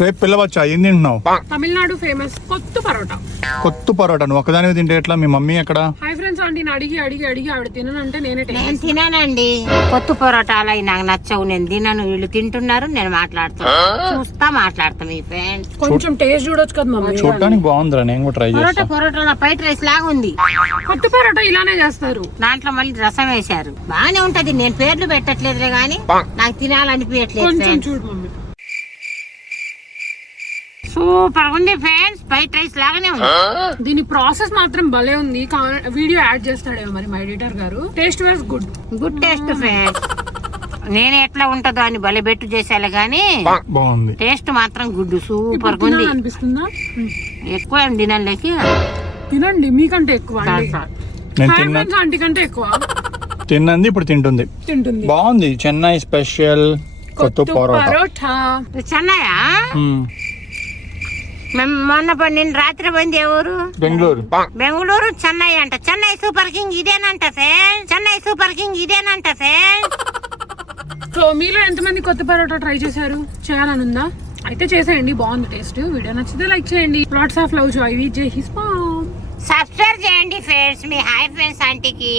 రేపు పిల్లవచ్చా ఏం తింటున్నావు? తమిళనాడు ఫేమస్ కొత్తు పరోటా. కొత్తు పరోటా నువ్వు ఒకదాని తింటే ఎట్లా? మీ మమ్మీ ఎక్కడ? హాయ్ ఫ్రెండ్స్ ఆంటీని అడిగి ఆవిడ తిననంటే నేను తినానండి. కొత్త పరోటాలు అవి నాకు నచ్చవు, నేను తినను. వీళ్ళు తింటున్నారు, నేను మాట్లాడతా మీ ఫ్రెండ్స్. కొంచెం టేస్ట్ చూడొచ్చు కదా మమ్మీ. చూడటానికి బాగుందిరా, నేను కూడా ట్రై చేస్తా. పరోటా ఫ్రైడ్ రైస్ లాగా ఉంది. కొత్త పరోటా ఇలానే చేస్తారు, దాంట్లో మళ్ళీ రసం వేశారు. బానే ఉంటది, నేను పేర్లు పెట్టట్లేదులే గానీ నాకు తినాలనిపించట్లేదు. కొంచెం చూడు మమ్మీ. సూపర్ ఉంది ఫ్రెండ్స్, ఫ్రైడ్ రైస్ లాగానే ఉంది. దీని ప్రాసెస్ మాత్రం భలే ఉంది. వీడియో యాడ్ చేస్తాడేమో మరి మా ఎడిటర్ గారు. Taste was good taste friends. నేను ఎట్లా ఉంటుందో అని భలే బెట్టు చేసాలే గానీ బాగుంది. టేస్ట్ మాత్రం గుడ్ సూపర్ ఉంది. అనిపిస్తుందా? ఎక్కువ తినలేకి తినండి, మీకంటే ఎక్కువ ఆంటీ కంటే ఎక్కువ తిన్నది ఇప్పుడు తింటుంది. బాగుంది. చెన్నై స్పెషల్ కొత్త పరోటా. చెన్నయా? మొన్న నేను రాత్రి పోయింది. ఏ ఊరు? బెంగళూరు. చెన్నై అంట. చెన్నై సూపర్ కింగ్ ఇదేనంట ఫ్రెండ్స్. సో మీలో ఎంతమంది కొత్త పరోటా ట్రై చేశారు? చేయాలని ఉందా? అయితే చేసేయండి, బాగుంది టేస్ట్. వీడియో నచ్చితే లైక్ చేయండి. Lots of love. జై హిస్ మామ్. సబ్స్క్రైబ్ చేయండి ఫ్రెండ్స్. మీ హాయ్ ఫ్రెండ్స్ ఆంటీకి.